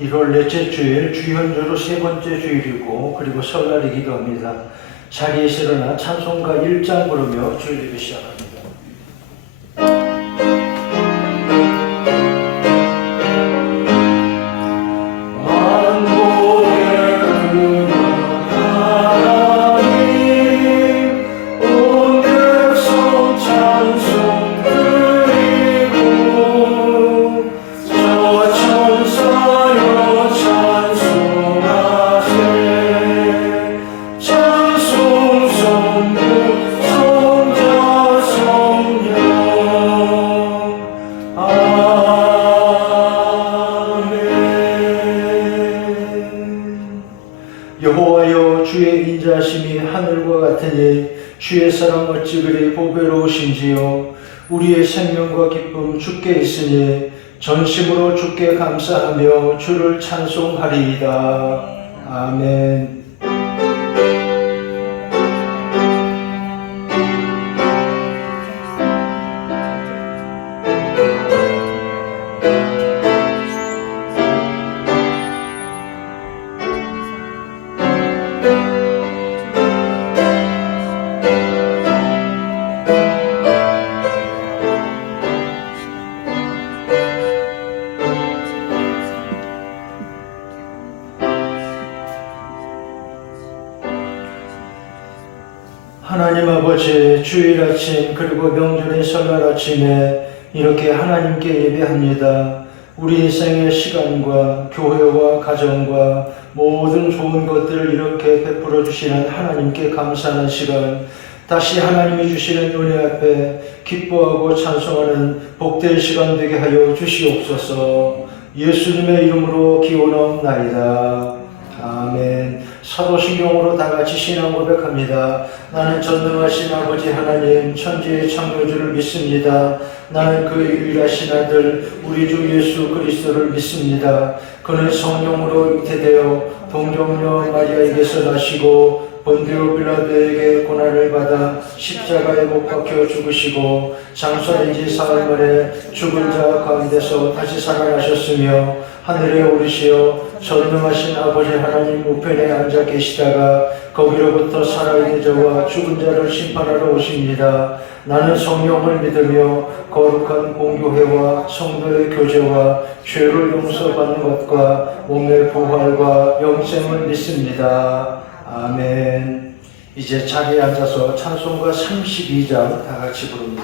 1월 넷째 주일, 주현주로 세 번째 주일이고 그리고 설날이기도 합니다. 자리에서 일어나 찬송가 1장 부르며 주일을 시작합니다. 여호와여, 주의 인자하심이 하늘과 같으니 주의 사랑 어찌 그리 보배로우신지요. 우리의 생명과 기쁨 주께 있으니 전심으로 주께 감사하며 주를 찬송하리이다. 아멘. 하나님 아버지, 주일 아침 그리고 명절인 설날 아침에 이렇게 하나님께 예배합니다. 우리 인생의 시간과 교회와 가정과 모든 좋은 것들을 이렇게 베풀어 주시는 하나님께 감사하는 시간, 다시 하나님이 주시는 은혜 앞에 기뻐하고 찬송하는 복된 시간 되게 하여 주시옵소서. 예수님의 이름으로 기원하옵나이다. 아멘. 사도신경으로 다같이 신앙 고백합니다. 나는 전능하신 아버지 하나님 천지의 창조주를 믿습니다. 나는 그의 유일하신 아들 우리 주 예수 그리스도를 믿습니다. 그는 성령으로 잉태되어 동정녀 마리아에게서 나시고 본디오 빌라도에게 고난을 받아 십자가에 못 박혀 죽으시고 장사된 지 사흘 만에 죽은 자 가운데서 다시 살아나셨으며 하늘에 오르시어 전능하신 아버지 하나님 우편에 앉아 계시다가 거기로부터 살아있는 자와 죽은 자를 심판하러 오십니다. 나는 성령을 믿으며 거룩한 공교회와 성도의 교제와 죄를 용서받는 것과 몸의 부활과 영생을 믿습니다. 아멘. 이제 자리에 앉아서 찬송가 32장 다 같이 부릅니다.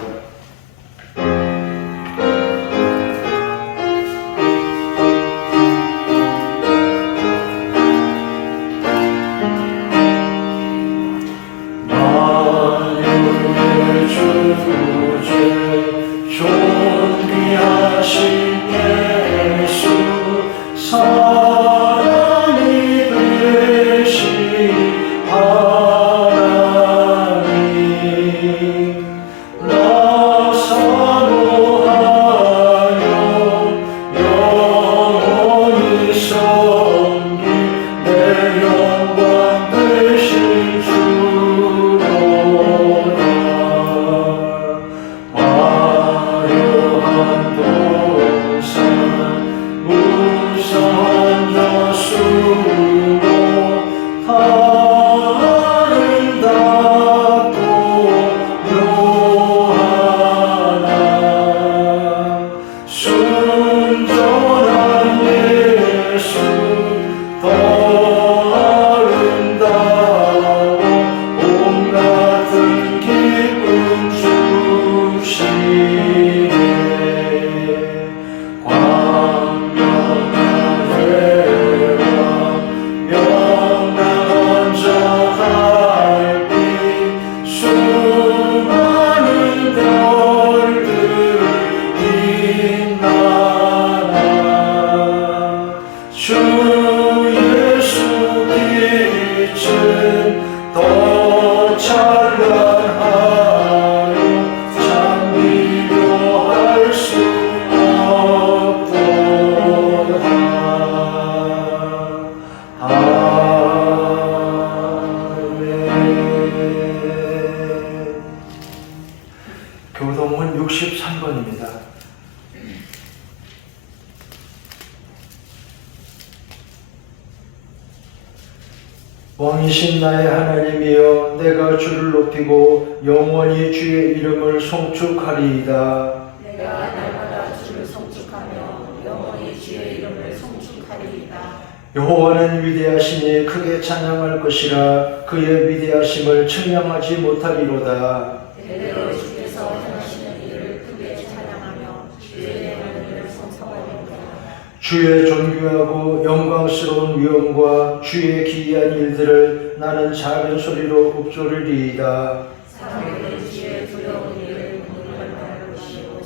교동문 63번입니다. 왕이신 나의 하나님이여 내가 주를 높이고 영원히 주의 이름을 송축하리이다. 내가 날마다 주를 송축하며 영원히 주의 이름을 송축하리이다. 여호와는 위대하시니 크게 찬양할 것이라. 그의 위대하심을 측량하지 못하리로다. 대대로 주께서 행하시는 일을 크게 찬양하며 주의 하나님을 송축하리로다. 주의 존귀하고 영광스러운 위엄과 주의 기이한 일들을 나는 작은 소리로 읊조리리이다. 사람들이 주의 두려운 일을 공부할 것이고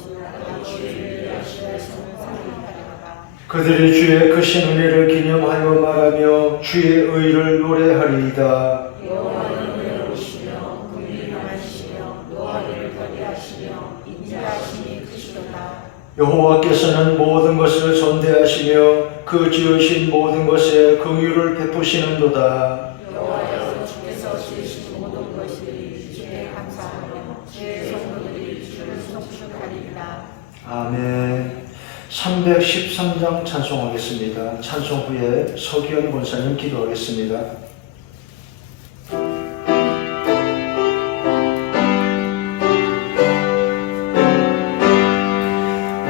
주의 위대하심을 송축하리로다. 그들이 주의 크신 은혜를 기념하여 말하며 주의 의를 노래하리이다. 여호와는 의로우시며 긍휼히 명하시며 노하기를 더디하시며 인자하심이 크시도다. 여호와께서는 모든 것을 전대하시며 그 지으신 모든 것에 긍휼을 베푸시는도다. 여호와여 주께서 지으신 모든 것이 주께 감사하며 주의 성도들이 주를 송축하리이다. 아멘. 313장 찬송하겠습니다. 찬송 후에 서기현 권사님 기도하겠습니다.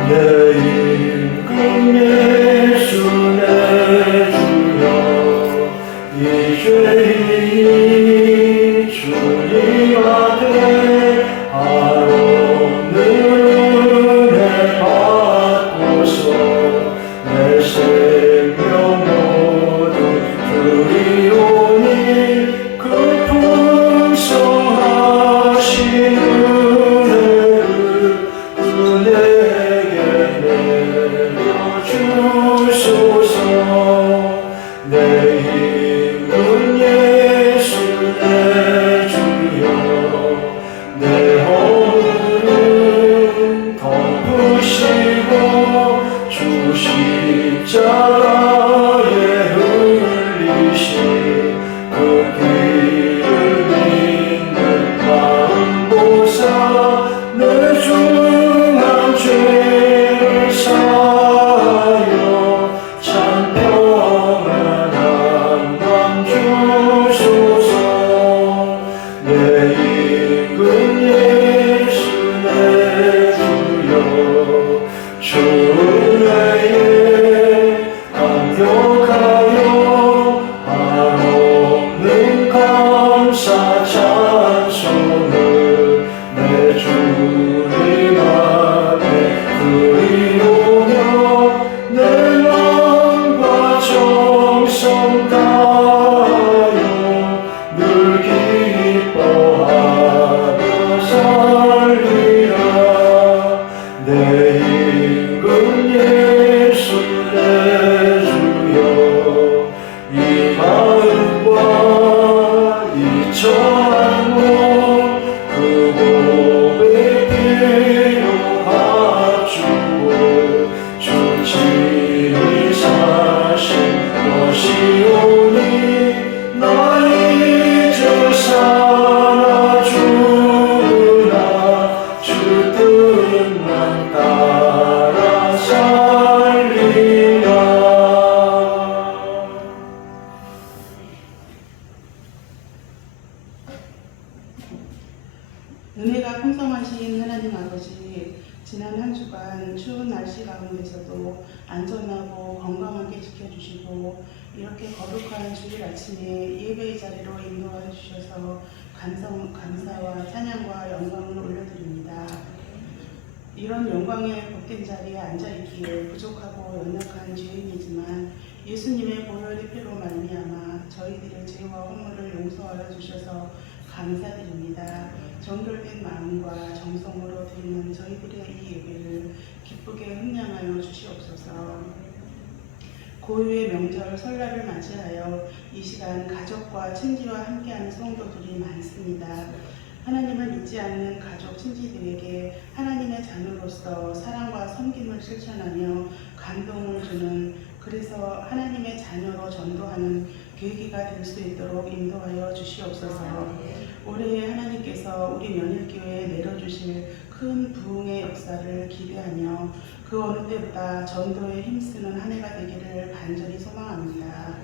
내 임금 예수 내 주여 이 죄인이 주님 앞에 하옵는 은혜 받고서 내 생명 모두 드리오니 그 풍성하신 은혜를 내게 내려주소서. 내 임금 예수 내 주여 내 허물은 덮으시고 주 십자가에 흘리신 그 피를 믿는 마음 보사 내 중한 죄를 사하여 참 평안한 맘 주소서. 내 임금 예수 내 주여 주 은혜에 감격하여 한없는 감사 찬송을 내 주님 앞에 드리오며 내 마음과 정성 다하여 늘 기뻐하며 살리라. 내 임금 예수 내 주여 이 마음과 이 처한 몸 그 몸의 피로 갖추고 주 친히 사신 것이오니 나 이제 살아주나 주 뜻만 따라 살리라. 은혜가 풍성하신 하나님 아버지, 지난 한 주간 추운 날씨 가운데서도 안전하고 건강하게 지켜주시고 이렇게 거룩한 주일 아침에 예배의 자리로 인도하여 주셔서 감사와 찬양과 영광을 올려드립니다. 이런 영광의 복된 자리에 앉아있기에 부족하고 연약한 죄인이지만 예수님의 보혈의 피로 말미암아 저희들의 죄와 허물을 용서하여 주셔서 감사드립니다. 정결된 마음과 정성으로 드리는 저희들의 이 예배를 기쁘게 흥량하여 주시옵소서. 고유의 명절 설날을 맞이하여 이 시간 가족과 친지와 함께하는 성도들이 많습니다. 하나님을 믿지 않는 가족, 친지들에게 하나님의 자녀로서 사랑과 섬김을 실천하며 감동을 주는, 그래서 하나님의 자녀로 전도하는 계기가 될 수 있도록 인도하여 주시옵소서. 올해 하나님께서 우리 면일교회에 내려주실 큰 부흥의 역사를 기대하며 그 어느 때보다 전도에 힘쓰는 한 해가 되기를 간절히 소망합니다.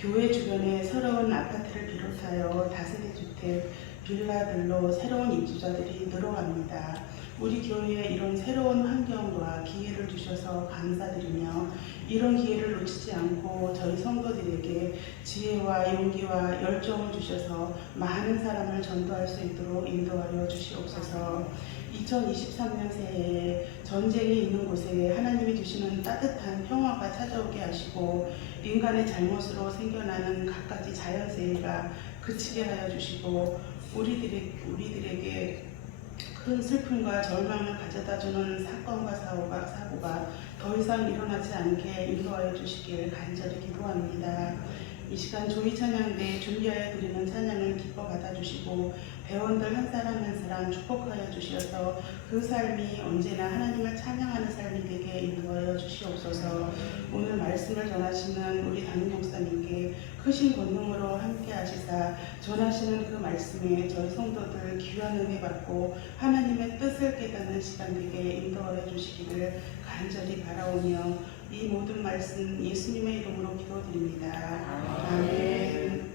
교회 주변에 새로운 아파트를 비롯하여 다세대 주택, 빌라들로 새로운 입주자들이 늘어갑니다. 우리 교회에 이런 새로운 환경과 기회를 주셔서 감사드리며 이런 기회를 놓치지 않고 저희 성도들에게 지혜와 용기와 열정을 주셔서 많은 사람을 전도할 수 있도록 인도하여 주시옵소서. 2023년 새해에 전쟁이 있는 곳에 하나님이 주시는 따뜻한 평화가 찾아오게 하시고 인간의 잘못으로 생겨나는 갖가지 자연재해가 그치게 하여 주시고 우리들에게 큰 슬픔과 절망을 가져다주는 사건과 사고가 더 이상 일어나지 않게 인도하여 주시길 간절히 기도합니다. 이 시간 조이 찬양대 준비하여 드리는 찬양을 기뻐 받아주시고 배원들 한 사람 한 사람 축복하여 주셔서 그 삶이 언제나 하나님을 찬양하는 삶이 되게 인도하여 주시옵소서. 오늘 말씀을 전하시는 우리 담임 목사님께 크신 권능으로 함께 하시사 전하시는 그 말씀에 저희 성도들 귀한 은혜 받고 하나님의 뜻을 깨닫는 시간 되게 인도하여 주시기를 간절히 바라오며 이 모든 말씀 예수님의 이름으로 기도드립니다. 아멘.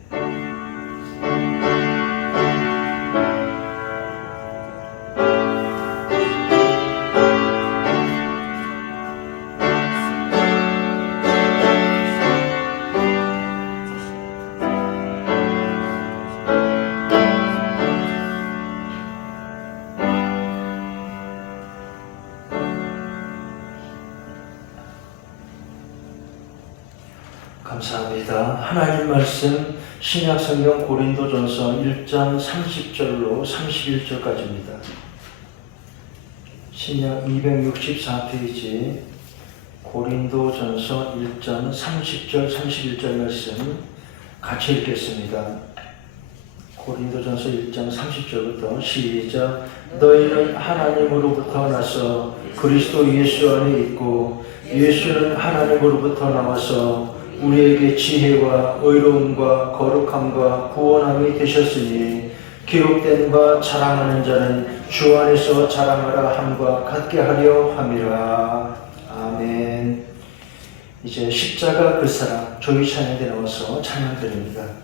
감사합니다. 하나님 말씀 신약성경 고린도전서 1장 30절로 31절까지입니다. 신약 264페이지 고린도전서 1장 30절 31절 말씀 같이 읽겠습니다. 고린도전서 1장 30절부터 시작. 너희는 하나님으로부터 나서 그리스도 예수 안에 있고 예수는 하나님으로부터 나와서 우리에게 지혜와 의로움과 거룩함과 구원함이 되셨으니 기록된 바 자랑하는 자는 주 안에서 자랑하라 함과 같게 하려 함이라. 아멘. 이제 십자가 그 사랑 조이 찬양대 나와서 찬양드립니다.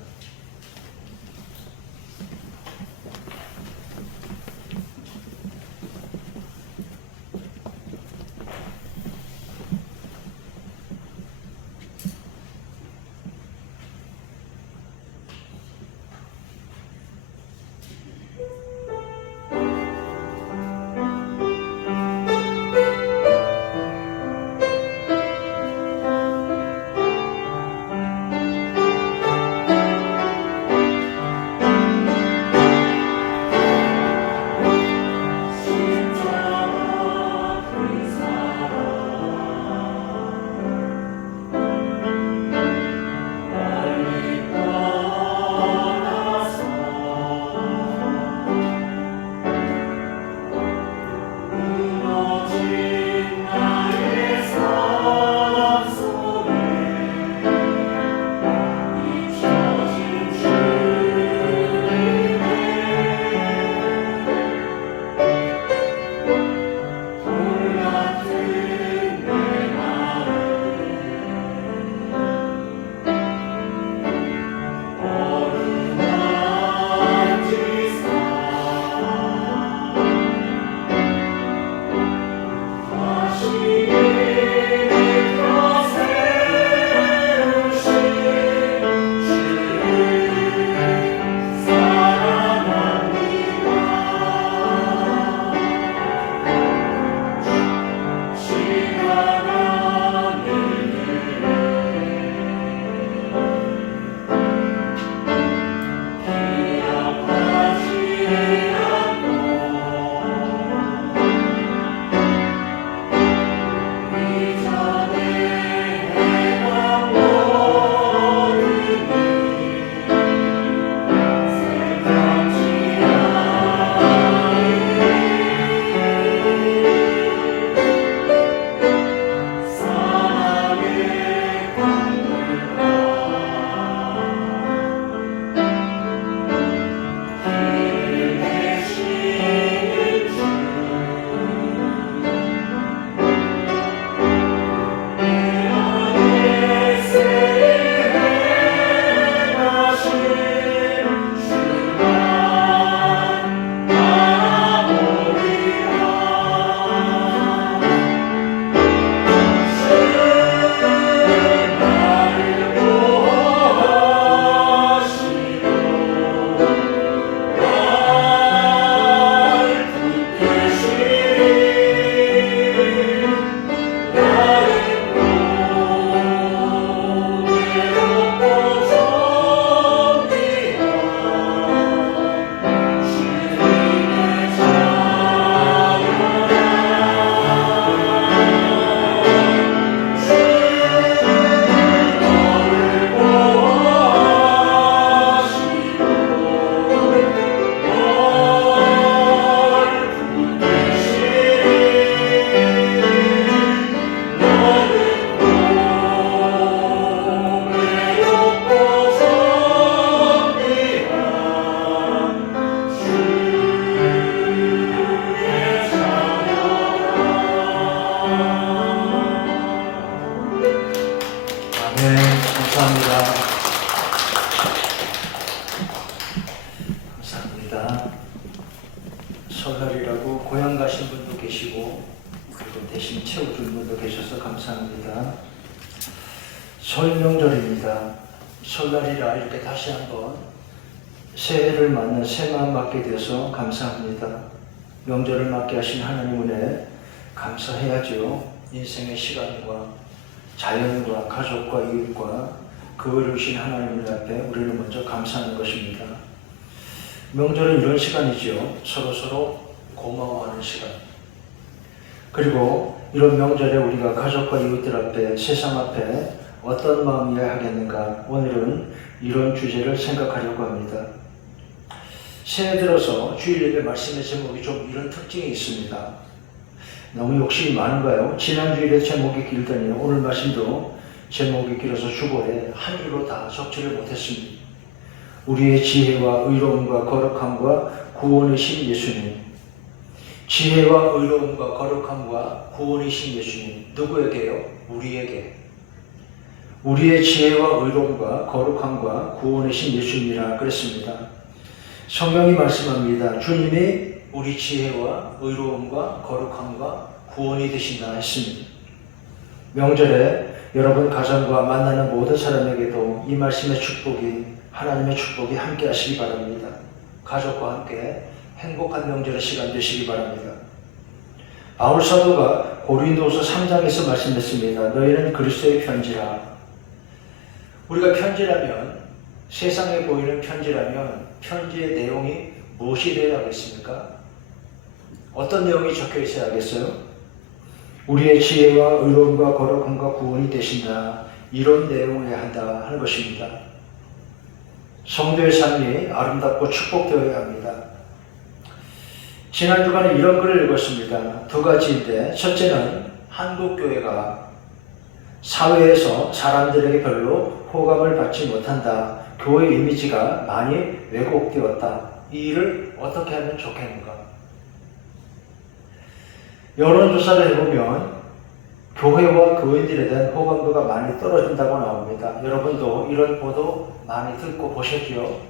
설날이라고 고향 가신 분도 계시고 그리고 대신 채워준 분도 계셔서 감사합니다. 설 명절입니다. 설날이라 이렇게 다시 한번 새해를 맞는 새마음 맞게 되어서 감사합니다. 명절을 맞게 하신 하나님 은혜 감사해야죠. 인생의 시간과 자연과 가족과 이웃과 그를 주신 하나님 은 앞에 우리는 먼저 감사하는 것입니다. 명절은 이런 시간이죠. 서로 고마워하는 시간. 그리고 이런 명절에 우리가 가족과 이웃들 앞에 세상 앞에 어떤 마음이어야 하겠는가. 오늘은 이런 주제를 생각하려고 합니다. 새해 들어서 주일 예배 말씀의 제목이 좀 이런 특징이 있습니다. 너무 욕심이 많은가요? 지난 주일에 제목이 길더니 오늘 말씀도 제목이 길어서 주보에 한 줄로 다 적지를 못했습니다. 우리의 지혜와 의로움과 거룩함과 구원이신 예수님. 지혜와 의로움과 거룩함과 구원이신 예수님. 누구에게요? 우리에게. 우리의 지혜와 의로움과 거룩함과 구원이신 예수님이라 그랬습니다. 성경이 말씀합니다. 주님이 우리 지혜와 의로움과 거룩함과 구원이 되신다 했습니다. 명절에 여러분 가정과 만나는 모든 사람에게도 이 말씀의 축복이, 하나님의 축복이 함께 하시기 바랍니다. 가족과 함께 행복한 명절의 시간 되시기 바랍니다. 바울 사도가 고린도서 3장에서 말씀했습니다. 너희는 그리스도의 편지라. 우리가 편지라면, 세상에 보이는 편지라면 편지의 내용이 무엇이 되어야 하겠습니까? 어떤 내용이 적혀 있어야 하겠어요? 우리의 지혜와 의로움과 거룩함과 구원이 되신다. 이런 내용이어야 한다 하는 것입니다. 성도의 삶이 아름답고 축복되어야 합니다. 지난 주간에 이런 글을 읽었습니다. 두 가지인데, 첫째는 한국교회가 사회에서 사람들에게 별로 호감을 받지 못한다. 교회 이미지가 많이 왜곡되었다. 이 일을 어떻게 하면 좋겠는가? 여론조사를 해보면 교회와 교인들에 대한 호감도가 많이 떨어진다고 나옵니다. 여러분도 이런 보도 많이 듣고 보셨죠?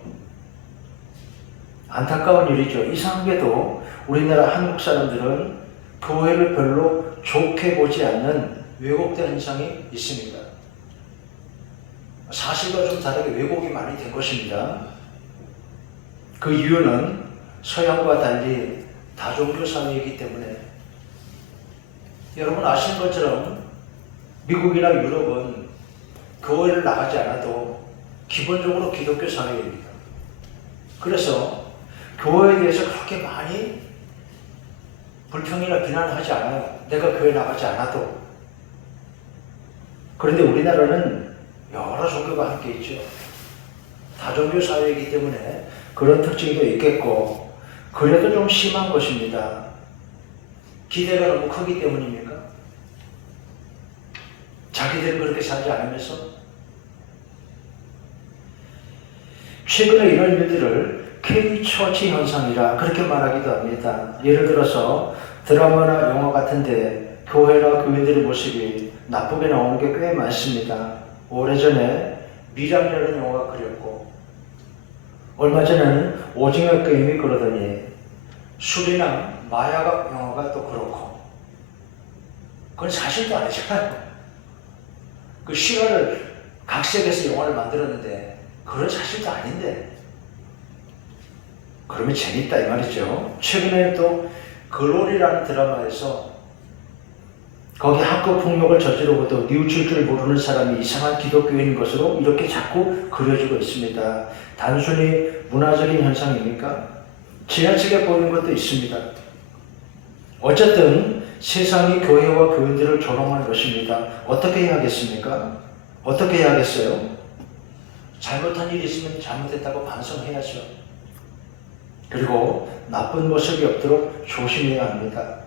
안타까운 일이죠. 이상하게도 우리나라 한국 사람들은 교회를 별로 좋게 보지 않는 왜곡된 현상이 있습니다. 사실과 좀 다르게 왜곡이 많이 된 것입니다. 그 이유는 서양과 달리 다종교 사회이기 때문에, 여러분 아시는 것처럼 미국이나 유럽은 교회를 나가지 않아도 기본적으로 기독교 사회입니다. 그래서 교회에 대해서 그렇게 많이 불평이나 비난을 하지 않아요. 내가 교회 나가지 않아도. 그런데 우리나라는 여러 종교가 함께 있죠. 다종교 사회이기 때문에 그런 특징도 있겠고, 그래도 좀 심한 것입니다. 기대가 너무 크기 때문입니까? 자기들은 그렇게 살지 않으면서? 최근에 이런 일들을 K-처치 현상이라 그렇게 말하기도 합니다. 예를 들어서 드라마나 영화 같은데 교회나 교인들의 모습이 나쁘게 나오는 게 꽤 많습니다. 오래전에 미량이라는 영화가 그렸고, 얼마 전에는 오징어 게임이 그러더니 술이나 마약 영화가 또 그렇고, 그건 사실도 아니잖아요. 그 실화를 각색해서 영화를 만들었는데 그건 사실도 아닌데, 그러면 재밌다 이 말이죠. 최근에 또 글로리라는 드라마에서 거기 학교 폭력을 저지르고도 뉘우칠 줄 모르는 사람이 이상한 기독교인인 것으로 이렇게 자꾸 그려지고 있습니다. 단순히 문화적인 현상입니까? 지나치게 보이는 것도 있습니다. 어쨌든 세상이 교회와 교인들을 조롱하는 것입니다. 어떻게 해야 하겠습니까? 어떻게 해야 하겠어요? 잘못한 일이 있으면 잘못했다고 반성해야죠. 그리고 나쁜 모습이 없도록 조심해야 합니다.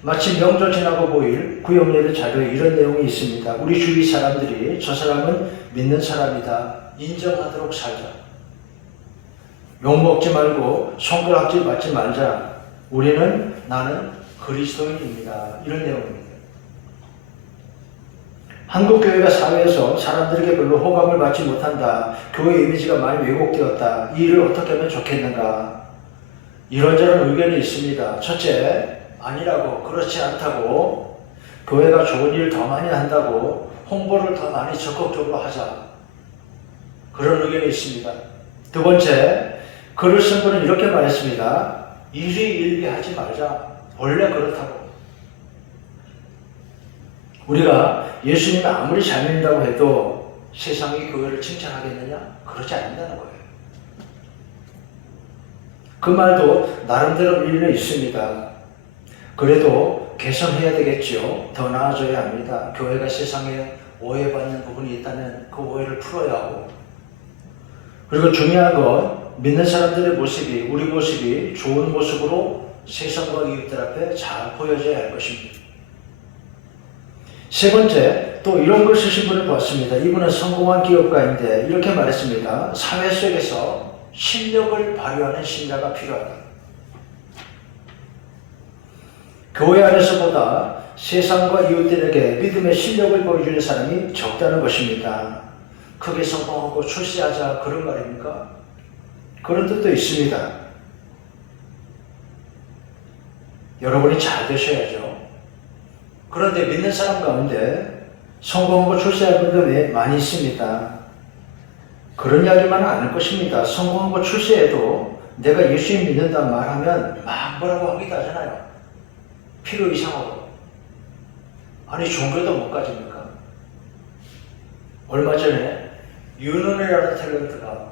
마침 명절 지나고 보일 구역예배 자료에 이런 내용이 있습니다. 우리 주위 사람들이 저 사람은 믿는 사람이다 인정하도록 살자. 욕먹지 말고 손가락질 받지 말자. 나는 그리스도인입니다. 이런 내용입니다. 한국교회가 사회에서 사람들에게 별로 호감을 받지 못한다. 교회 이미지가 많이 왜곡되었다. 이 일을 어떻게 하면 좋겠는가? 이런저런 의견이 있습니다. 첫째, 아니라고, 그렇지 않다고, 교회가 좋은 일 더 많이 한다고, 홍보를 더 많이 적극적으로 하자. 그런 의견이 있습니다. 두 번째, 글을 쓴 분은 이렇게 말했습니다. 일희일비하지 말자. 원래 그렇다고. 우리가 예수님이 아무리 잘 믿는다고 해도 세상이 교회를 칭찬하겠느냐? 그러지 않는다는 거예요. 그 말도 나름대로 일리는 있습니다. 그래도 개선해야 되겠죠. 더 나아져야 합니다. 교회가 세상에 오해받는 부분이 있다면 그 오해를 풀어야 하고, 그리고 중요한 건 믿는 사람들의 모습이, 우리 모습이 좋은 모습으로 세상과 이웃들 앞에 잘 보여져야 할 것입니다. 세 번째, 또 이런 걸 쓰신 분을 봤습니다. 이분은 성공한 기업가인데 이렇게 말했습니다. 사회 속에서 실력을 발휘하는 신자가 필요하다. 교회 안에서보다 세상과 이웃들에게 믿음의 실력을 보여주는 사람이 적다는 것입니다. 크게 성공하고 출세하자, 그런 말입니까? 그런 뜻도 있습니다. 여러분이 잘 되셔야죠. 그런데 믿는 사람 가운데 성공하고 출세할 분들 많이 있습니다. 그런 이야기만은 않을 것입니다. 성공하고 출세해도 내가 예수님 믿는다 말하면 막 뭐라고 하기도 하잖아요. 필요 이상으로. 아니 종교도 못 가집니까? 얼마 전에 윤은혜라는 탤런트가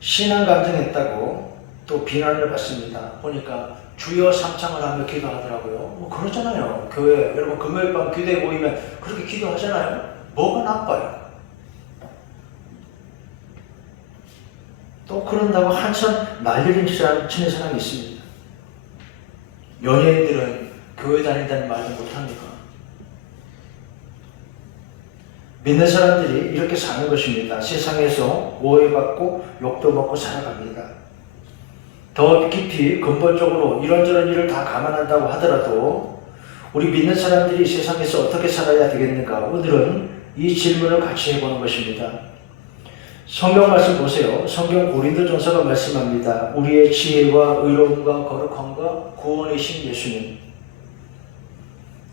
신앙 감정했다고 또 비난을 받습니다. 보니까 주여 삼창을 하며 기도하더라고요. 뭐 그렇잖아요. 교회 여러분 금요일 밤 기도에 모이면 그렇게 기도하잖아요. 뭐가 나빠요? 또 그런다고 한참 난리를 치는 사람이 있습니다. 연예인들은 교회 다닌다는 말도 못합니까? 믿는 사람들이 이렇게 사는 것입니다. 세상에서 오해받고 욕도 먹고 살아갑니다. 더 깊이 근본적으로 이런저런 일을 다 감안한다고 하더라도 우리 믿는 사람들이 세상에서 어떻게 살아야 되겠는가? 오늘은 이 질문을 같이 해보는 것입니다. 성경 말씀 보세요. 성경 고린도전서가 말씀합니다. 우리의 지혜와 의로움과 거룩함과 구원이신 예수님.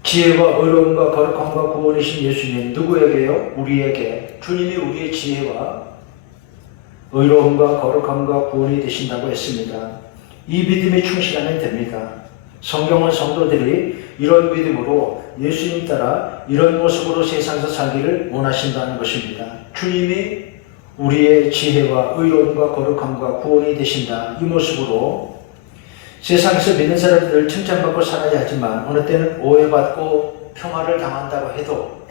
지혜와 의로움과 거룩함과 구원이신 예수님. 누구에게요? 우리에게. 주님이 우리의 지혜와 의로움과 거룩함과 구원이 되신다고 했습니다. 이 믿음이 충실하면 됩니다. 성경은 성도들이 이런 믿음으로 예수님 따라 이런 모습으로 세상에서 살기를 원하신다는 것입니다. 주님이 우리의 지혜와 의로움과 거룩함과 구원이 되신다. 이 모습으로 세상에서 믿는 사람들 칭찬받고 살아야 하지만 어느 때는 오해받고 평화를 당한다고 해도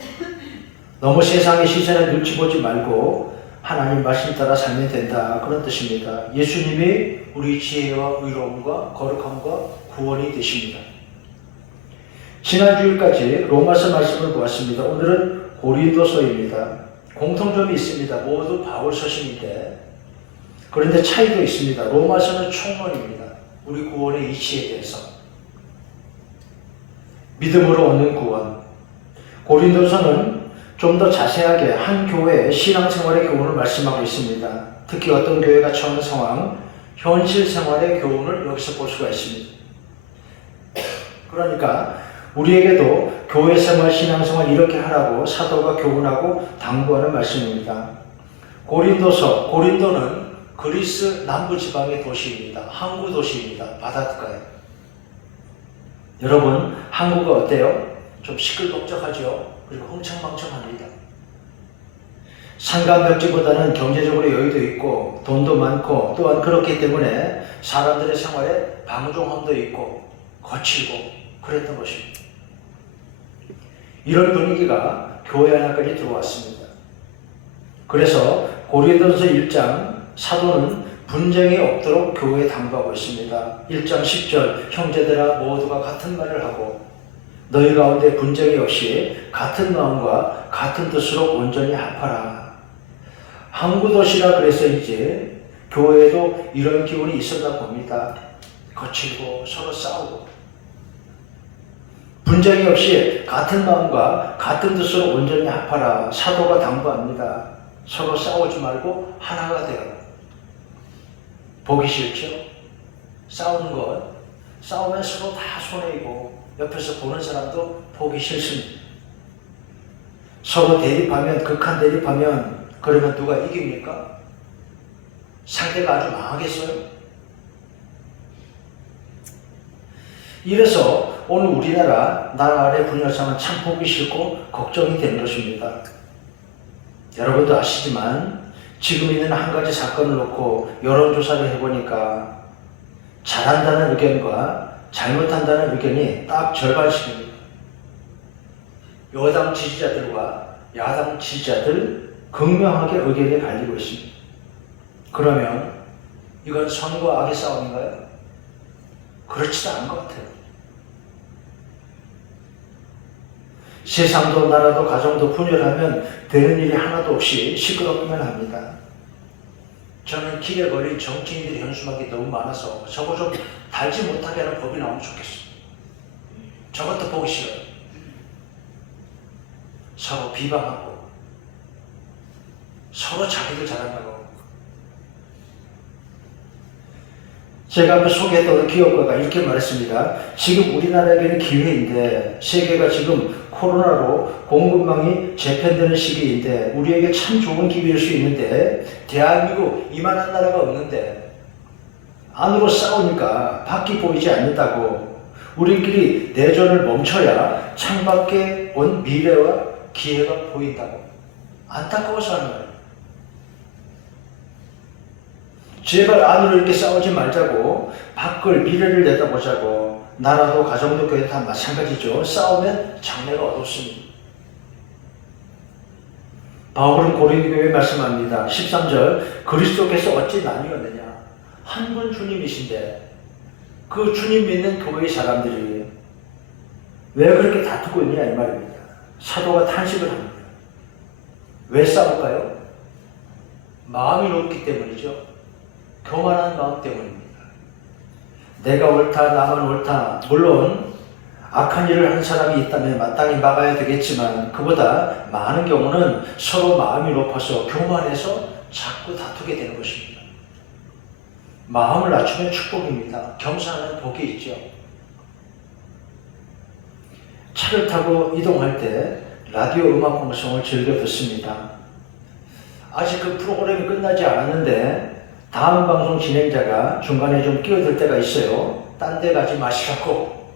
너무 세상의 시선에 눈치 보지 말고 하나님 말씀 따라 살면 된다. 그런 뜻입니다. 예수님이 우리 지혜와 의로움과 거룩함과 구원이 되십니다. 지난 주일까지 로마서 말씀을 보았습니다. 오늘은 고린도서입니다. 공통점이 있습니다. 모두 바울 서신인데 그런데 차이도 있습니다. 로마서는 총론입니다. 우리 구원의 이치에 대해서. 믿음으로 얻는 구원. 고린도서는 좀 더 자세하게 한 교회의 신앙생활의 교훈을 말씀하고 있습니다. 특히 어떤 교회가 처한 상황, 현실 생활의 교훈을 여기서 볼 수가 있습니다. 그러니까 우리에게도 교회 생활, 신앙생활 이렇게 하라고 사도가 교훈하고 당부하는 말씀입니다. 고린도는 그리스 남부지방의 도시입니다. 항구 도시입니다. 바닷가에. 여러분, 항구가 어때요? 좀 시끌벅적하죠? 그리고 흥청망청합니다. 산간벽지보다는 경제적으로 여유도 있고 돈도 많고 또한 그렇기 때문에 사람들의 생활에 방종함도 있고 거칠고 그랬던 것입니다. 이런 분위기가 교회 안까지 들어왔습니다. 그래서 고린도서 1장 사도는 분쟁이 없도록 교회에 당부하고 있습니다. 1장 10절 형제들아 모두가 같은 말을 하고 너희 가운데 분쟁이 없이 같은 마음과 같은 뜻으로 온전히 합하라. 항구도시라 그래서인지 교회에도 이런 기운이 있었나 봅니다. 거칠고 서로 싸우고 분쟁이 없이 같은 마음과 같은 뜻으로 온전히 합하라. 사도가 당부합니다. 서로 싸우지 말고 하나가 되어라. 보기 싫죠? 싸우는 것, 싸우면 서로 다 손해이고 옆에서 보는 사람도 보기 싫습니다. 서로 대립하면, 극한 대립하면 그러면 누가 이깁니까? 상대가 아주 망하겠어요? 이래서 오늘 우리나라 아래 분열상은 참 보기 싫고 걱정이 되는 것입니다. 여러분도 아시지만 지금 있는 한 가지 사건을 놓고 여론조사를 해보니까 잘한다는 의견과 잘못한다는 의견이 딱 절반씩입니다. 여당 지지자들과 야당 지지자들 극명하게 의견이 갈리고 있습니다. 그러면 이건 선과 악의 싸움인가요? 그렇지도 않은 것 같아요. 세상도 나라도 가정도 분열하면 되는 일이 하나도 없이 시끄럽기만 합니다. 저는 길에 걸린 정치인들이 현수막이 너무 많아서 저거 좀 달지 못하게 하는 법이 나오면 좋겠어요. 저것도 보기 싫어요. 서로 비방하고 서로 자기들 잘한다고. 제가 한번 소개했던 기업가가 이렇게 말했습니다. 지금 우리나라에게는 기회인데 세계가 지금 코로나로 공급망이 재편되는 시기인데 우리에게 참 좋은 기회일 수 있는데 대한민국 이만한 나라가 없는데 안으로 싸우니까 밖이 보이지 않는다고. 우리끼리 내전을 멈춰야 창밖에 온 미래와 기회가 보인다고. 안타까워서 하는 거예요. 제발 안으로 이렇게 싸우지 말자고. 밖을 미래를 내다보자고. 나라도 가정도 교회 다 마찬가지죠. 싸우면 장래가 어둡습니다. 바울은 고린도교회에 말씀합니다. 13절 그리스도께서 어찌 나뉘었느냐. 한 분 주님이신데 그 주님 믿는 교회의 사람들이 왜 그렇게 다투고 있느냐 이 말입니다. 사도가 탄식을 합니다. 왜 싸울까요? 마음이 높기 때문이죠. 교만한 마음 때문입니다. 내가 옳다, 나만 옳다. 물론 악한 일을 한 사람이 있다면 마땅히 막아야 되겠지만 그보다 많은 경우는 서로 마음이 높아서 교만해서 자꾸 다투게 되는 것입니다. 마음을 낮추면 축복입니다. 겸손하면 복이 있죠. 차를 타고 이동할 때 라디오 음악 방송을 즐겨 듣습니다. 아직 그 프로그램이 끝나지 않았는데 다음 방송 진행자가 중간에 좀 끼어들 때가 있어요. 딴 데 가지 마시라고,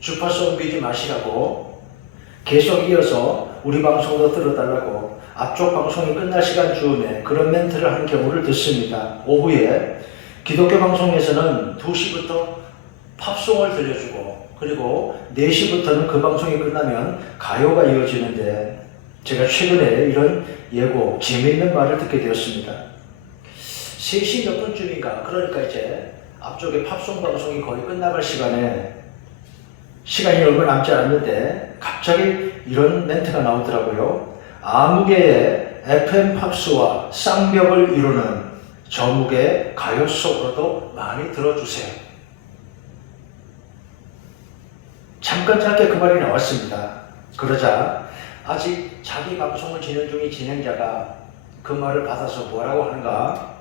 주파수 옮기지 마시라고, 계속 이어서 우리 방송도 들어달라고 앞쪽 방송이 끝날 시간쯤에 그런 멘트를 하는 경우를 듣습니다. 오후에 기독교 방송에서는 2시부터 팝송을 들려주고 그리고 4시부터는 그 방송이 끝나면 가요가 이어지는데 제가 최근에 이런 예고, 재미있는 말을 듣게 되었습니다. 3시 몇 분쯤인가, 그러니까 이제 앞쪽에 팝송 방송이 거의 끝나갈 시간에 시간이 얼마 남지 않았는데 갑자기 이런 멘트가 나오더라고요. 아무개의 FM 팝스와 쌍벽을 이루는 저무게 가요 속으로도 많이 들어주세요. 잠깐 짧게 그 말이 나왔습니다. 그러자 아직 자기 방송을 진행 중인 진행자가 그 말을 받아서 뭐라고 하는가?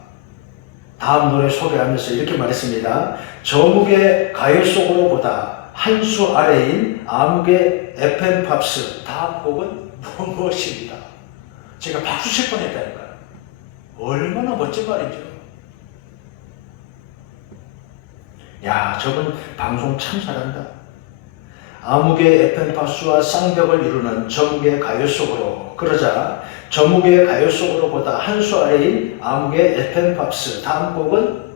다음 노래 소개하면서 이렇게 말했습니다. 저무게 가요 속으로 보다 한 수 아래인 아무개 FM 팝스 다음 곡은 무엇입니다. 제가 박수 칠 뻔했다니까요. 얼마나 멋진 말이죠. 야, 저분 방송 참 잘한다. 아무개 FM 팝스와 쌍벽을 이루는 저무게 가요 속으로. 그러자 저무게 가요 속으로 보다 한 수 아래인 아무개 FM 팝스 다음 곡은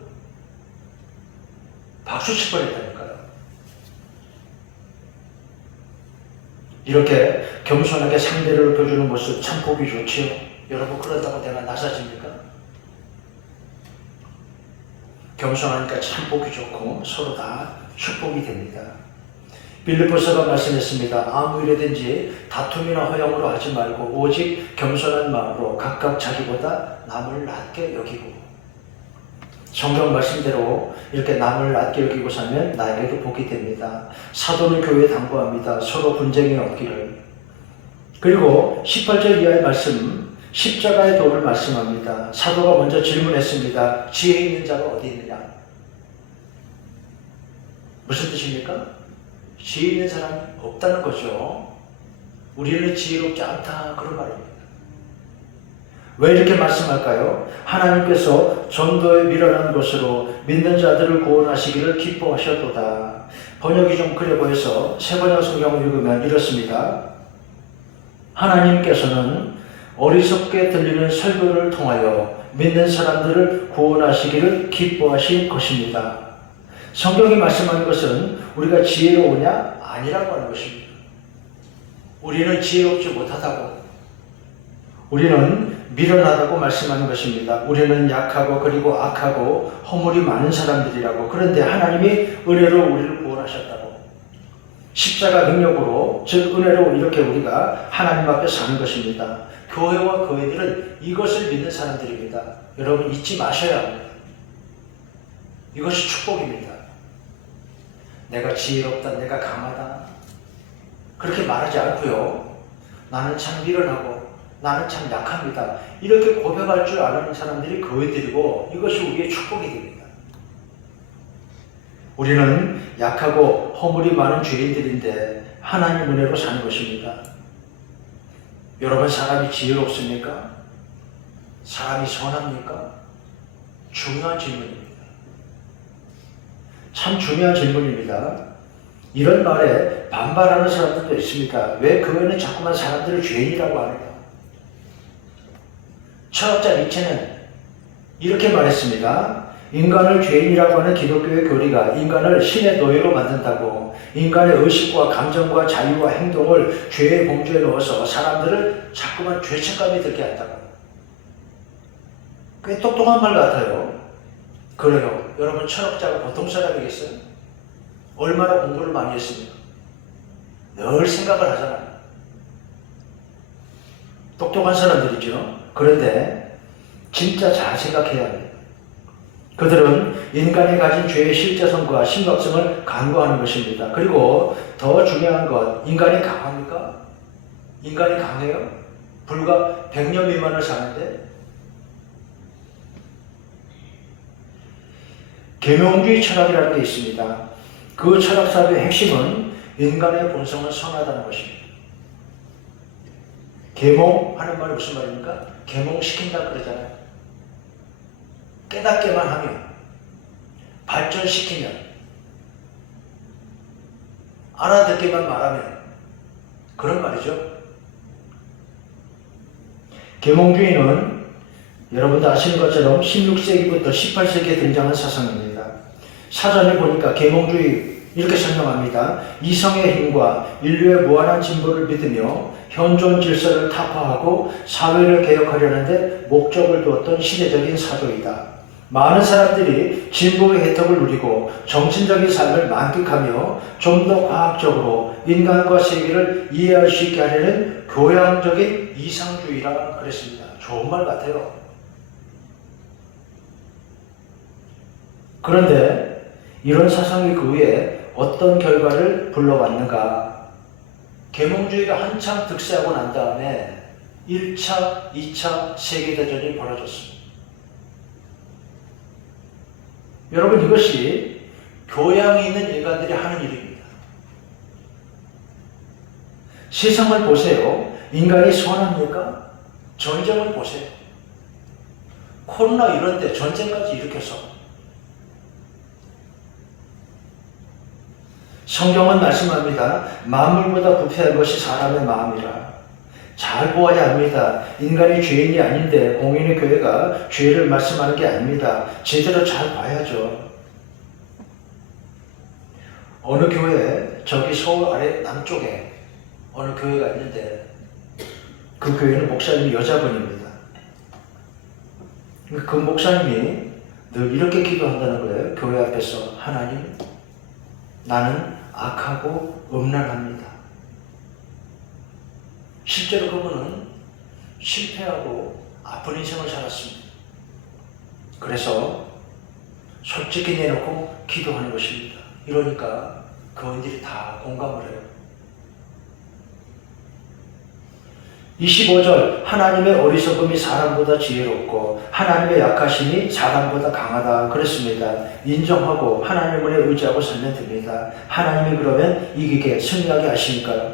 박수 칠 뻔했다니까요. 이렇게 겸손하게 상대를 높여주는 모습 참 보기 좋지요. 여러분 그런다고 내가 나사집니까? 겸손하니까 참 보기 좋고 서로 다 축복이 됩니다. 빌립보서가 말씀했습니다. 아무 일이든지 다툼이나 허영으로 하지 말고 오직 겸손한 마음으로 각각 자기보다 남을 낮게 여기고. 성경 말씀대로 이렇게 남을 낮게 여기고 살면 나에게도 복이 됩니다. 사도는 교회에 당부합니다. 서로 분쟁이 없기를. 그리고 18절 이하의 말씀, 십자가의 도를 말씀합니다. 사도가 먼저 질문했습니다. 지혜 있는 자가 어디 있느냐? 무슨 뜻입니까? 지혜 있는 사람이 없다는 거죠. 우리는 지혜롭지 않다, 그런 말입니다. 왜 이렇게 말씀할까요? 하나님께서 전도에 미련한 것으로 믿는 자들을 구원하시기를 기뻐하셨도다. 번역이 좀 그래 보여서 세번역 성경을 읽으면 이렇습니다. 하나님께서는 어리석게 들리는 설교를 통하여 믿는 사람들을 구원하시기를 기뻐하신 것입니다. 성경이 말씀하는 것은 우리가 지혜로우냐? 아니라고 하는 것입니다. 우리는 지혜롭지 못하다고, 우리는 미련하다고 말씀하는 것입니다. 우리는 약하고 그리고 악하고 허물이 많은 사람들이라고. 그런데 하나님이 은혜로 우리를 구원하셨다고. 십자가 능력으로, 즉 은혜로 이렇게 우리가 하나님 앞에 사는 것입니다. 교회와 교회들은 이것을 믿는 사람들입니다. 여러분 잊지 마셔야 합니다. 이것이 축복입니다. 내가 지혜롭다, 내가 강하다, 그렇게 말하지 않고요. 나는 참 미련하고 나는 참 약합니다, 이렇게 고백할 줄 아는 사람들이 교회들이고, 이것이 우리의 축복이 됩니다. 우리는 약하고 허물이 많은 죄인들인데 하나님 은혜로 사는 것입니다. 여러분, 사람이 지혜롭습니까? 사람이 선합니까? 중요한 질문입니다. 참 중요한 질문입니다. 이런 말에 반발하는 사람들도 있습니다. 왜 교회는 자꾸만 사람들을 죄인이라고 하느냐? 철학자 니체는 이렇게 말했습니다. 인간을 죄인이라고 하는 기독교의 교리가 인간을 신의 노예로 만든다고, 인간의 의식과 감정과 자유와 행동을 죄의 범주에 넣어서 사람들을 자꾸만 죄책감이 들게 한다고. 꽤 똑똑한 말 같아요. 그래요. 여러분, 철학자가 보통 사람이겠어요? 얼마나 공부를 많이 했습니까? 늘 생각을 하잖아요. 똑똑한 사람들이죠. 그런데 진짜 잘 생각해야 합니다. 그들은 인간이 가진 죄의 실제성과 심각성을 간과하는 것입니다. 그리고 더 중요한 것, 인간이 강합니까? 인간이 강해요? 불과 100년 미만을 사는데? 계명주의 철학이라는 게 있습니다. 그 철학사의 핵심은 인간의 본성은 선하다는 것입니다. 계몽하는 말이 무슨 말입니까? 계몽시킨다 그러잖아요. 깨닫게만 하면, 발전시키면, 알아듣게만 말하면, 그런 말이죠. 계몽주의는 여러분도 아시는 것처럼 16세기부터 18세기에 등장한 사상입니다. 사전에 보니까 계몽주의 이렇게 설명합니다. 이성의 힘과 인류의 무한한 진보를 믿으며 현존 질서를 타파하고 사회를 개혁하려는데 목적을 두었던 시대적인 사조이다. 많은 사람들이 진보의 혜택을 누리고 정신적인 삶을 만끽하며 좀 더 과학적으로 인간과 세계를 이해할 수 있게 하려는 교양적인 이상주의라 그랬습니다. 좋은 말 같아요. 그런데 이런 사상이 그 후에 어떤 결과를 불러왔는가? 계몽주의가 한창 득세하고 난 다음에 1차, 2차 세계대전이 벌어졌습니다. 여러분, 이것이 교양이 있는 인간들이 하는 일입니다. 세상을 보세요. 인간이 선합니까? 전쟁을 보세요. 코로나 이런 데 전쟁까지 일으켜서. 성경은 말씀합니다. 만물보다 부패한 것이 사람의 마음이라. 잘 보아야 합니다. 인간이 죄인이 아닌데 공인의 교회가 죄를 말씀하는 게 아닙니다. 제대로 잘 봐야죠. 어느 교회, 저기 서울 아래 남쪽에 어느 교회가 있는데 그 교회는 목사님이 여자분입니다. 그 목사님이 늘 이렇게 기도한다는 거예요. 교회 앞에서, 하나님, 나는 악하고 음란합니다. 실제로 그분은 실패하고 아픈 인생을 살았습니다. 그래서 솔직히 내놓고 기도하는 것입니다. 이러니까 교인들이 다 공감을 해요. 25절 하나님의 어리석음이 사람보다 지혜롭고 하나님의 약하심이 사람보다 강하다 그랬습니다. 인정하고 하나님을 의지하고 살면 됩니다. 하나님이 그러면 이기게 승리하게 하시니까요.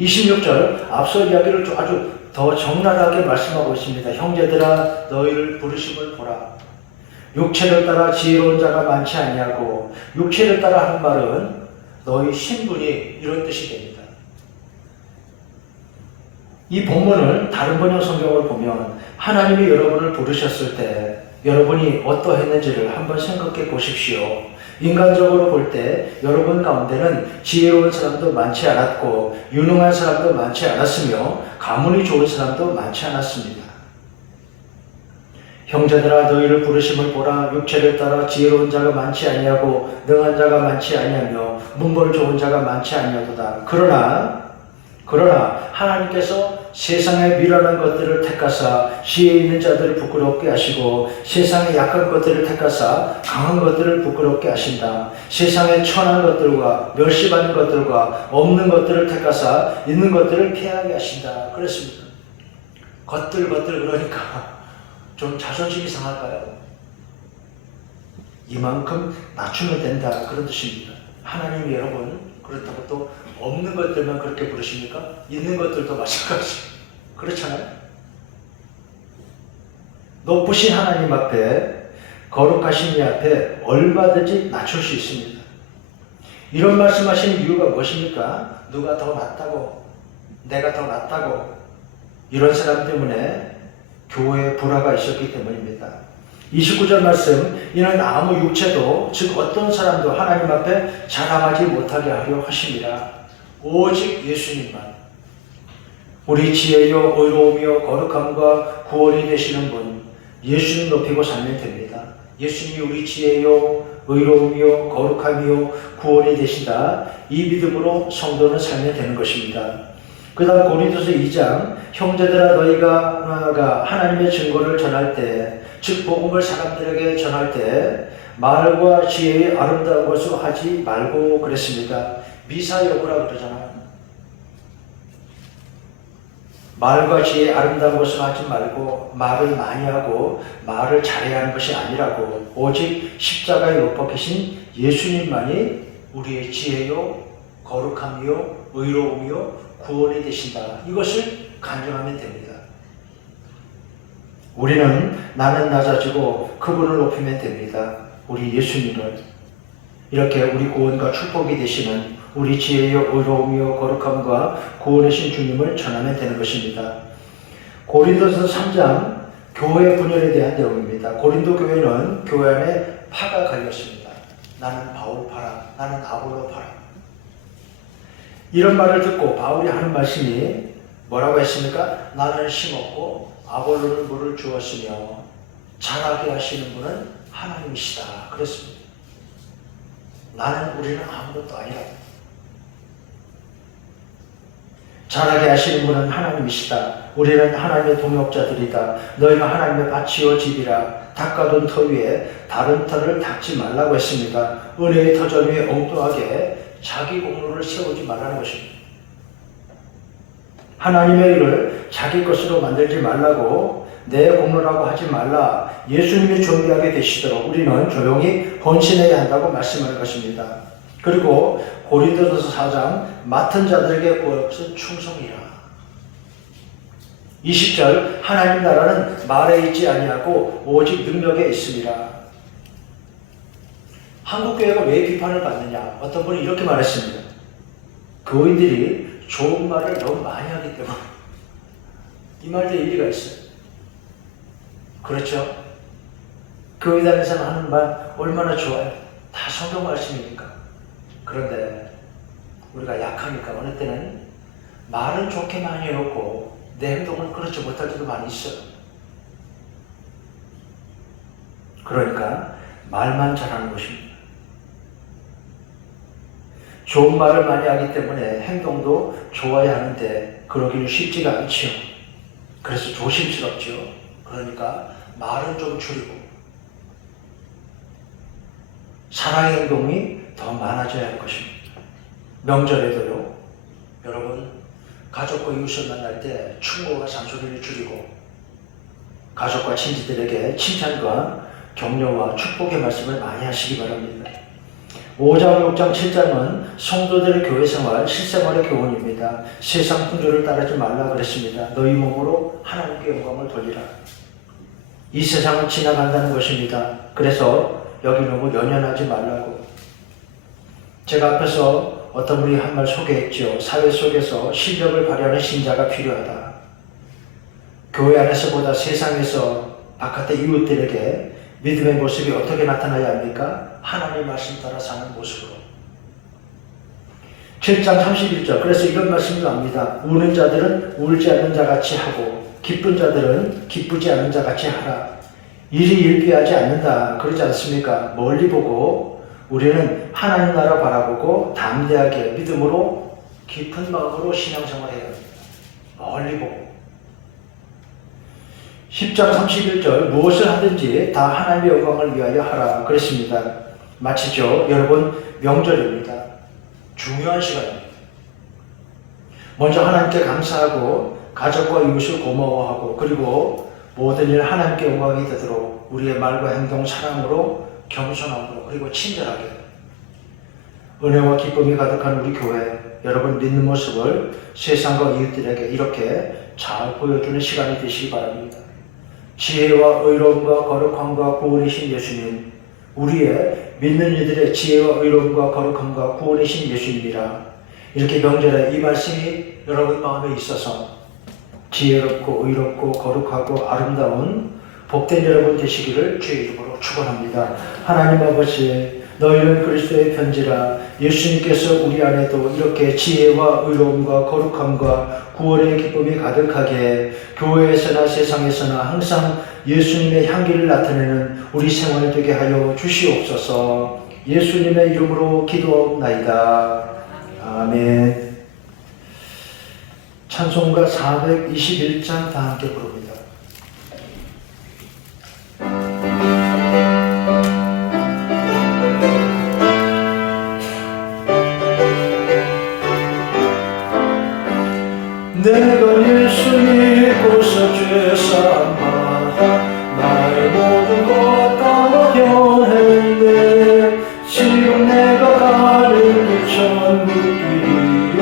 26절 앞서 이야기를 아주 더 적나라하게 말씀하고 있습니다. 형제들아 너희를 부르심을 보라. 육체를 따라 지혜로운 자가 많지 아니하고 육체를 따라 하는 말은 너희 신분이 이런 뜻이 됩니다. 이 본문을 다른 번역 성경을 보면 하나님이 여러분을 부르셨을 때 여러분이 어떠했는지를 한번 생각해 보십시오. 인간적으로 볼 때 여러분 가운데는 지혜로운 사람도 많지 않았고 유능한 사람도 많지 않았으며 가문이 좋은 사람도 많지 않았습니다. 형제들아 너희를 부르심을 보라. 육체를 따라 지혜로운 자가 많지 아니하고 능한 자가 많지 아니하며 문벌 좋은 자가 많지 아니하도다. 그러나 하나님께서 세상의 미련한 것들을 택하사 지혜 있는 자들을 부끄럽게 하시고 세상의 약한 것들을 택하사 강한 것들을 부끄럽게 하신다. 세상의 천한 것들과 멸시받는 것들과 없는 것들을 택하사 있는 것들을 피하게 하신다. 그랬습니다. 것들 그러니까 좀 자존심이 상할까요? 이만큼 낮추면 된다 그런 뜻입니다. 하나님이 여러분 그렇다고 또 없는 것들만 그렇게 부르십니까? 있는 것들도 마찬가지. 그렇잖아요? 높으신 하나님 앞에 거룩하신 이 앞에 얼마든지 낮출 수 있습니다. 이런 말씀하시는 이유가 무엇입니까? 누가 더 낫다고, 내가 더 낫다고 이런 사람 때문에 교회에 불화가 있었기 때문입니다. 29절 말씀, 이는 아무 육체도 즉 어떤 사람도 하나님 앞에 자랑하지 못하게 하려 하심이라. 오직 예수님만 우리 지혜요 의로우며 거룩함과 구원이 되시는 분 예수님 높이고 살면 됩니다. 예수님이 우리 지혜요 의로우며 거룩함이요 구원이 되신다. 이 믿음으로 성도는 살면 되는 것입니다. 그 다음 고린도서 2장 형제들아 너희가 하나님의 증거를 전할 때 즉 복음을 사람들에게 전할 때 말과 지혜의 아름다운 것을 하지 말고 그랬습니다. 미사여구라 그러잖아요. 말과 지혜의 아름다운 것을 하지 말고 말을 많이 하고 말을 잘해야 하는 것이 아니라고 오직 십자가에 못 박히신 예수님만이 우리의 지혜요 거룩함이요 의로움이요 구원이 되신다. 이것을 간증하면 됩니다. 우리는 나는 낮아지고 그분을 높이면 됩니다. 우리 예수님을 이렇게 우리 구원과 축복이 되시는 우리 지혜요 의로움이요 거룩함과 구원이신 주님을 전하면 되는 것입니다. 고린도서 3장 교회 분열에 대한 내용입니다. 고린도 교회는 교회 안에 파가 갈렸습니다. 나는 바울 파라, 나는 아볼로 파라. 이런 말을 듣고 바울이 하는 말씀이 뭐라고 했습니까? 나는 심었고 아볼로는 물을 주었으며 자라게 하시는 분은 하나님이시다. 그랬습니다. 우리는 아무것도 아니라 자라게 하시는 분은 하나님이시다. 우리는 하나님의 동역자들이다. 너희는 하나님의 밭이요 집이라. 닦아둔 터 위에 다른 터를 닦지 말라고 했습니다. 은혜의 터전 위에 엉뚱하게 자기 공로를 세우지 말라는 것입니다. 하나님의 일을 자기 것으로 만들지 말라고 내 공로라고 하지 말라. 예수님이 존귀하게 되시도록 우리는 조용히 헌신해야 한다고 말씀하는 것입니다. 그리고 고린도서 4장 맡은 자들에게 구할 것은 충성이라. 20절 하나님 나라는 말에 있지 아니하고 오직 능력에 있습니다. 한국교회가 왜 비판을 받느냐? 어떤 분이 이렇게 말했습니다. 교인들이 좋은 말을 너무 많이 하기 때문에. 이 말도 일리가 있어요. 그렇죠? 교회 다니면서 하는 말 얼마나 좋아요. 다 성경 말씀이니까. 그런데 우리가 약하니까 어느 때는 말은 좋게 많이 해놓고 내 행동은 그렇지 못할 때도 많이 있어요. 그러니까 말만 잘하는 것입니다. 좋은 말을 많이 하기 때문에 행동도 좋아야 하는데 그러기는 쉽지가 않지요. 그래서 조심스럽죠. 그러니까 말은 좀 줄이고 사랑의 행동이 더 많아져야 할 것입니다. 명절에도요. 여러분 가족과 이웃을 만날 때 충고와 잔소리를 줄이고 가족과 친지들에게 칭찬과 격려와 축복의 말씀을 많이 하시기 바랍니다. 5장, 6장, 7장은 성도들의 교회 생활, 실생활의 교훈입니다. 세상 풍조를 따르지 말라 그랬습니다. 너희 몸으로 하나님께 영광을 돌리라. 이 세상은 지나간다는 것입니다. 그래서 여기 너무 연연하지 말라고. 제가 앞에서 어떤 분이 한 말 소개했죠. 사회 속에서 실력을 발휘하는 신자가 필요하다. 교회 안에서보다 세상에서 바깥의 이웃들에게 믿음의 모습이 어떻게 나타나야 합니까? 하나님 말씀 따라 사는 모습으로. 7장 31절. 그래서 이런 말씀이 나옵니다. 우는 자들은 울지 않는 자같이 하고 기쁜 자들은 기쁘지 않는 자같이 하라. 일이 일비하지 않는다. 그러지 않습니까? 멀리 보고 우리는 하나님 나라 바라보고 담대하게 믿음으로 깊은 마음으로 신앙생활을 해야 합니다. 멀리 보고. 10장 31절. 무엇을 하든지 다 하나님의 영광을 위하여 하라. 그랬습니다. 마치죠. 여러분, 명절입니다. 중요한 시간입니다. 먼저 하나님께 감사하고 가족과 이웃을 고마워하고 그리고 모든 일 하나님께 영광이 되도록 우리의 말과 행동, 사랑으로 겸손함으로 그리고 친절하게 은혜와 기쁨이 가득한 우리 교회, 여러분 믿는 모습을 세상과 이웃들에게 이렇게 잘 보여주는 시간이 되시기 바랍니다. 지혜와 의로움과 거룩함과 구원이신 예수님, 우리의 믿는 이들의 지혜와 의로움과 거룩함과 구원이신 예수님이라. 이렇게 명절에 이 말씀이 여러분 마음에 있어서 지혜롭고 의롭고 거룩하고 아름다운 복된 여러분 되시기를 주의 이름으로 축원합니다. 하나님 아버지, 너희는 그리스도의 편지라. 예수님께서 우리 안에도 이렇게 지혜와 의로움과 거룩함과 구원의 기쁨이 가득하게 교회에서나 세상에서나 항상 예수님의 향기를 나타내는 우리 생활이 되게 하여 주시옵소서. 예수님의 이름으로 기도하옵나이다. 아멘. 찬송가 421장 다 함께 부릅니다. 내가 예수 믿고서 죄사함마다 나의 모든 것 다 변했네. 지금 내가 가는 길 천국길이요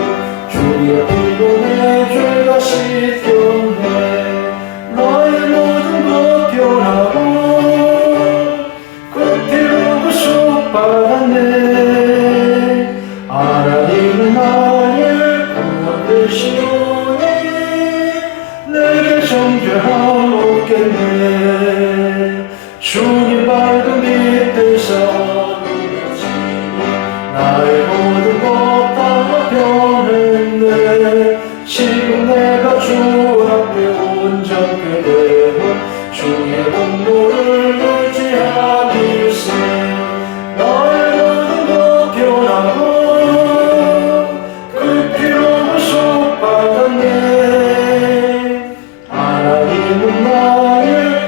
주의 피로 내 죄가 씻겼네. 나의 모든 것 변하고 그 피로 구속받았네. 하나님은 나의 구원 되시오니 내게 정죄함 없겠네. 주님 밝은 빛 되사 어두워지니 나의 모든 것 다 변했네. 지금 내가 주 앞에 온전케 되고 주의 공로를 의지하밀세. 나의 모든 것 변하고 그 피로 구속받았네. 하나님은 나의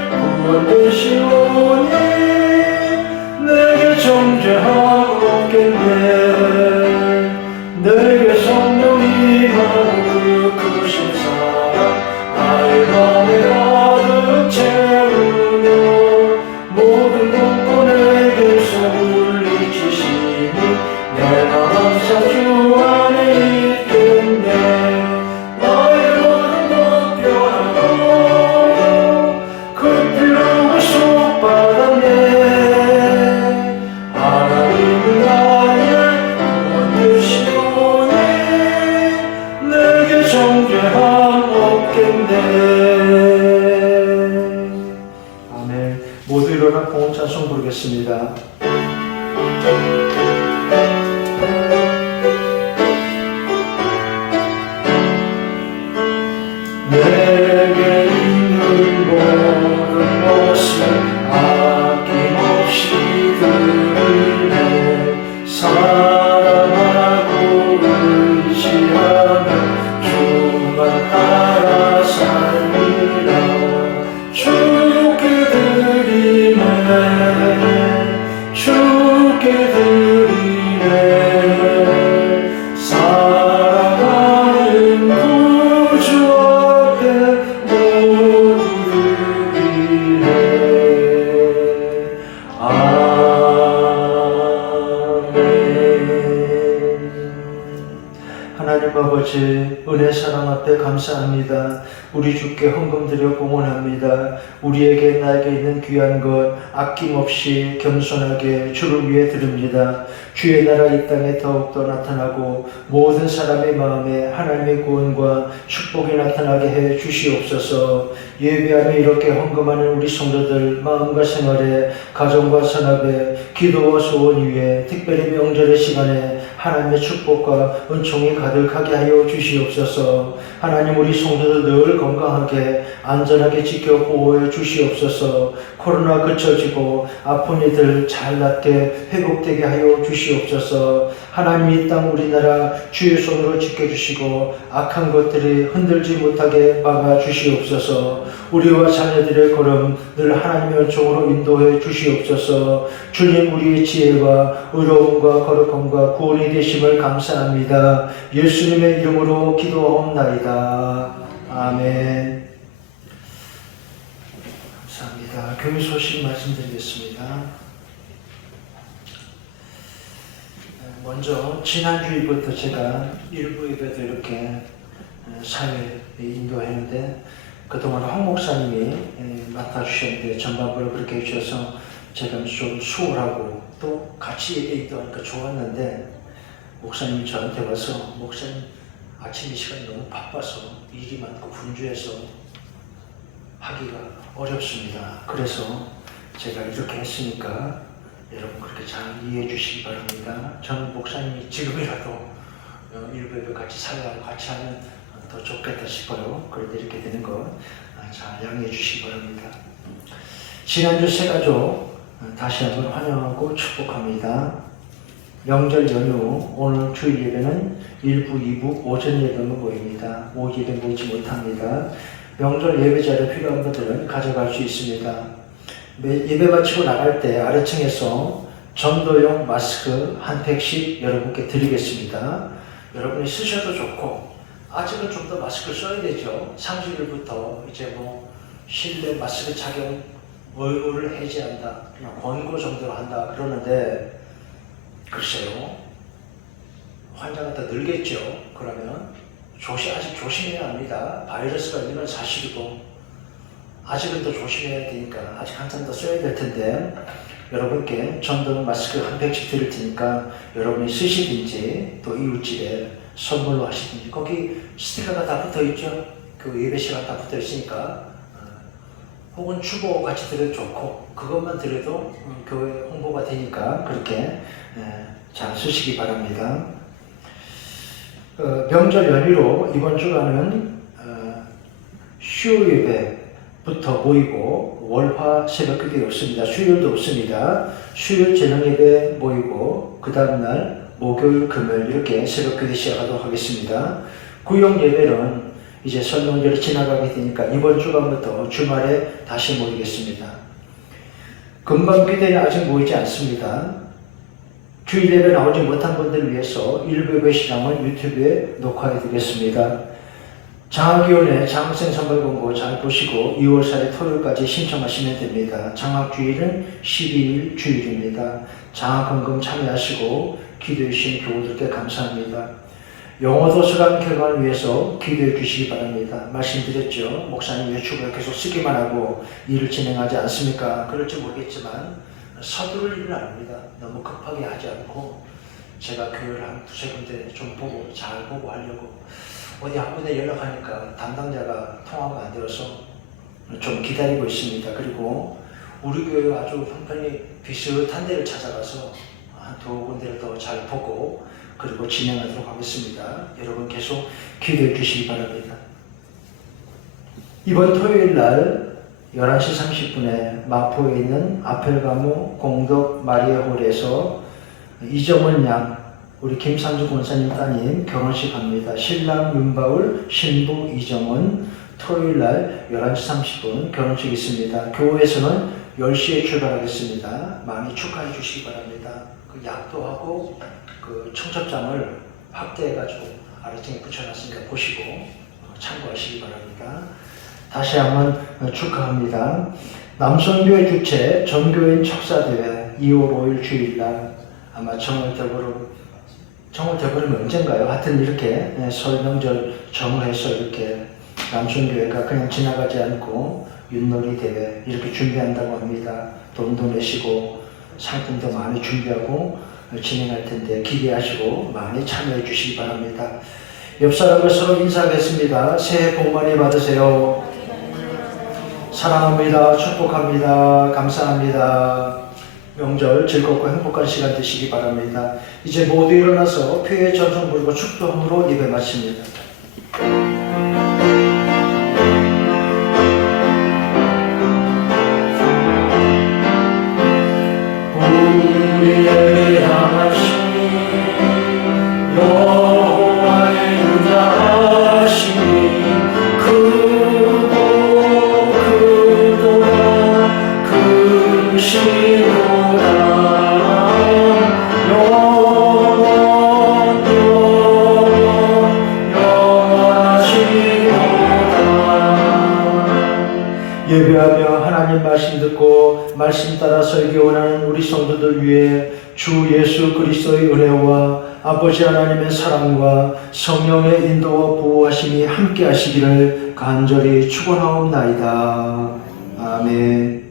구원 되시오니 내게 정죄함 없겠네. 내게 성령 임하고 그 크신 사랑 나의 맘에 가득 채우며 모든 것도 내게서 물리치시니 내가 항상 주 안에 있겠네. 나의 모든 것 변하고 그 피로 구속받았네. 하나님은 나의 구원 되시오니 내게 정죄함 없겠네. 아멘. 모두 일어나 공헌 찬송 부르겠습니다. 내게 있는 모든 것을 아낌없이 드리네. 사랑하고 의지하며 주만 따라 살리라. 주께 드리네. 주께 드리네. 사랑하는 하나님 아버지 은혜 사랑 앞에 감사합니다. 우리 주께 헌금드려 공헌합니다. 우리에게 나에게 있는 귀한 것 아낌없이 겸손하게 주를 위해 드립니다. 주의 나라 이 땅에 더욱더 나타나고 모든 사람의 마음에 하나님의 구원과 축복이 나타나게 해 주시옵소서. 예배하며 이렇게 헌금하는 우리 성도들 마음과 생활에 가정과 산업에 기도와 소원 위에 특별히 명절의 시간에 하나님의 축복과 은총이 가득하게 하여 주시옵소서. 하나님 우리 성도들 늘 건강하게 안전하게 지켜 보호해 주시옵소서. 코로나 그쳐지고 아픈 이들 잘 낫게 회복되게 하여 주시옵소서. 하나님 이 땅 우리나라 주의 손으로 지켜주시고 악한 것들이 흔들지 못하게 막아 주시옵소서. 우리와 자녀들의 걸음 늘 하나님의 은총으로 인도해 주시옵소서. 주님 우리의 지혜와 의로움과 거룩함과 구원이 되심을 감사합니다. 예수님의 이름으로 기도하옵나이다. 아멘. 감사합니다. 교회 소식 말씀드리겠습니다. 먼저 지난주일부터 제가 일부 예배도 이렇게 사회에 인도했는데 그동안 황 목사님이 맡아주셨는데 전반부를 그렇게 해주셔서 제가 좀 수월하고 또 같이 예배 인도하니까 좋았는데 목사님이 저한테 와서 목사님 아침 이 시간이 너무 바빠서 일이 많고 분주해서 하기가 어렵습니다. 그래서 제가 이렇게 했으니까 여러분 그렇게 잘 이해해 주시기 바랍니다. 저는 목사님이 지금이라도 일부 예배 같이 사회하고 같이 하면 더 좋겠다 싶어요. 그런데 이렇게 되는 거 잘 양해해 주시기 바랍니다. 지난주 새 가족 다시 한번 환영하고 축복합니다. 명절 연휴 오늘 주일 예배는 1부, 2부, 오전 예배만 모입니다. 오후 예배 모이지 못합니다. 명절 예배 자료 필요한 분들은 가져갈 수 있습니다. 예배 마치고 나갈 때 아래층에서 전도용 마스크 한 팩씩 여러분께 드리겠습니다. 여러분이 쓰셔도 좋고 아직은 좀 더 마스크를 써야 되죠. 30일부터 이제 실내 마스크 착용 의무를 해제한다. 그냥 권고 정도로 한다 그러는데 글쎄요. 환자가 더 늘겠죠. 그러면 아직 조심해야 합니다. 바이러스가 있는 건 사실이고 아직은 더 조심해야 되니까 아직 한참 더 써야 될 텐데 여러분께 전도용 마스크 한 팩씩 드릴 테니까 여러분이 쓰시든지 또 이웃집에 선물로 하시든지 거기 스티커가 다 붙어있죠. 그 예배 시간 다 붙어있으니까 혹은 주보 같이 드려도 좋고 그것만 드려도 교회 홍보가 되니까 그렇게 잘 쓰시기 바랍니다. 명절 연휴로 이번 주간은 수요 예배부터 모이고 월화 새벽기도 없습니다. 수요일도 없습니다. 수요일 저녁 예배 모이고 그 다음날 목요일 금요일 이렇게 새벽기도 시작하도록 하겠습니다. 구역 예배는 이제 설명절이 지나가게 되니까 이번 주간부터 주말에 다시 모이겠습니다. 금방 기대는 아직 모이지 않습니다. 주일 예배 나오지 못한 분들을 위해서 일부 예배 시간은 유튜브에 녹화해 두겠습니다. 장학위원회 장학생 선발 공고 잘 보시고 2월 4일 토요일까지 신청하시면 됩니다. 장학주일은 12일 주일입니다. 장학헌금 참여하시고 기도해 주신 교우들께 감사합니다. 영어도서관 개관을 위해서 기도해 주시기 바랍니다. 말씀드렸죠. 목사님 외출을 계속 쓰기만 하고 일을 진행하지 않습니까? 그럴지 모르겠지만 서두를 일은 아닙니다. 너무 급하게 하지 않고 제가 교회를 한 두세 군데 좀 보고 잘 보고 하려고 어디 한 군데 연락하니까 담당자가 통화가 안 되어서 좀 기다리고 있습니다. 그리고 우리 교회 아주 형편이 비슷한 데를 찾아가서 한 두 군데를 더 잘 보고 그리고 진행하도록 하겠습니다. 여러분 계속 기도해 주시기 바랍니다. 이번 토요일 날 11시 30분에 마포에 있는 아펠가무 공덕 마리아홀에서 이정은 양 우리 김상주 권사님 따님 결혼식 합니다. 신랑 윤바울, 신부 이정은 토요일 날 11시 30분 결혼식 있습니다. 교회에서는 10시에 출발하겠습니다. 많이 축하해 주시기 바랍니다. 그 약도하고 그 청첩장을 확대해가지고 아래층에 붙여놨으니까 보시고 참고하시기 바랍니다. 다시 한번 축하합니다. 남성교회 주최 전교인 척사대회 2월 5일 주일날 아마 정월적으로 정말 되버리면 언젠가요? 하여튼 이렇게 설 명절 정해서 이렇게 남순교회가 그냥 지나가지 않고 윷놀이 대회 이렇게 준비한다고 합니다. 돈도 내시고 상품도 많이 준비하고 진행할 텐데 기대하시고 많이 참여해 주시기 바랍니다. 옆 사람과 서로 인사하겠습니다. 새해 복 많이 받으세요. 사랑합니다. 축복합니다. 감사합니다. 명절 즐겁고 행복한 시간 되시기 바랍니다. 이제 모두 일어나서 표의 전송 부르고 축도함으로 예배 마칩니다. 우리에게 향하신 여호와의 인자하심이 크고 크도다 크시도다 영원하시도다. 예배하며 하나님 말씀 듣고 말씀 따라 살기 원하는 우리 성도들 위해 주 예수 그리스도의 은혜와 아버지 하나님의 사랑과 성령의 인도와 보호하심이 함께 하시기를 간절히 축원하옵나이다. 아멘.